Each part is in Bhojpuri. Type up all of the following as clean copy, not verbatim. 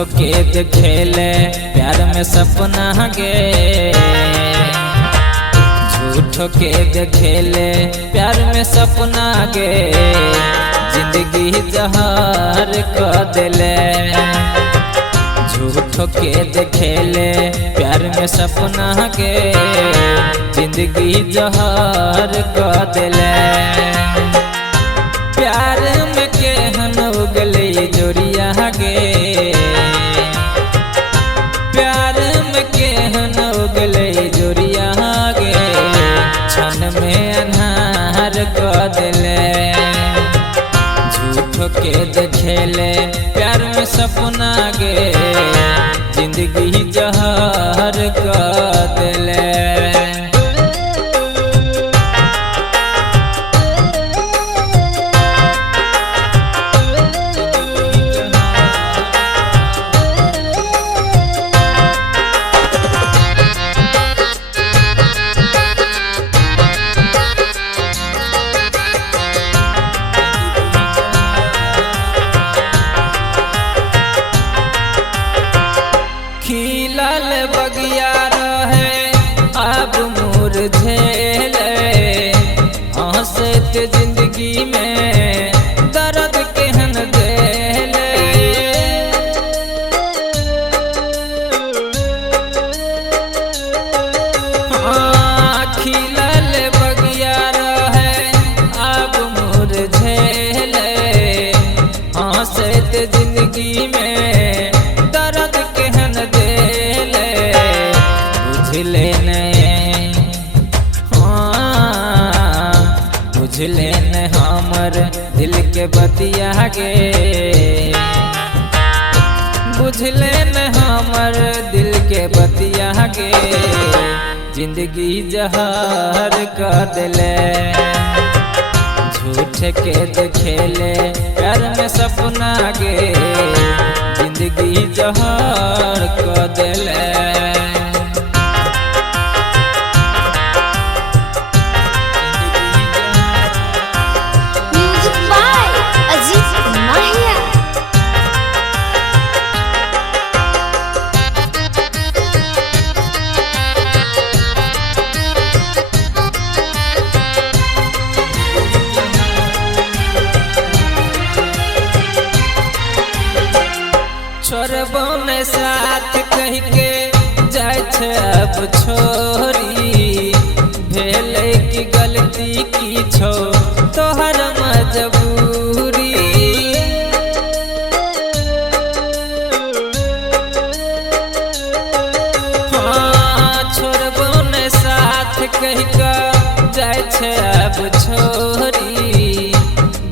झूठो के देखेले प्यार में सपना गे, झूठो के देखेले प्यार में सपना गे, जिंदगी जहर कर देले। झूठो के देखेले प्यार में सपना गे, जिंदगी जहर कर देले। प्यार में केहन उगले जोरिया गे, प्यार में केहन उगले जोरिया गे, क्षण में अन्हार कर देले। झूठो के देखेले प्यार में सपना गे, जिंदगी जहर कर देले। खिलल बगिया रहे अब मुरझेले, हंसत जिंदगी में दर्द केहन देले। खिलल बगिया रहे अब मुरझेले, हंसत जिंदगी में बुझले न हमर दिल के बतिया गे, बुझले न हमर दिल के बतिया गे, जिंदगी जहर कर देले। झूठ के देखेले प्यार में सपना गे, जिंदगी जहर कर देले। छोड़बो न साथ कह के जाय छे अब छोरी, भेले की गलती की छो तोहर मजबूरी। हाँ छोड़बो न साथ कह के जाय छे अब छोरी,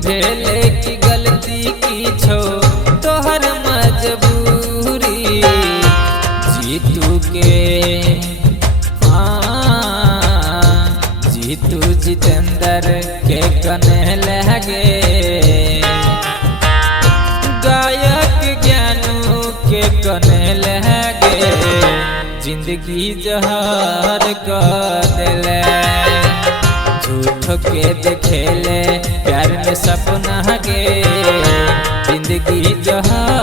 भेले की गलती की छो तोहर मजबूरी। जीतू के जीतू जितेंद्र के कने लगे, गायक ज्ञानू के कने लगे, जिंदगी जहर कर देले। झूठो के देखेले प्यार में सपना गे, जिंदगी जहर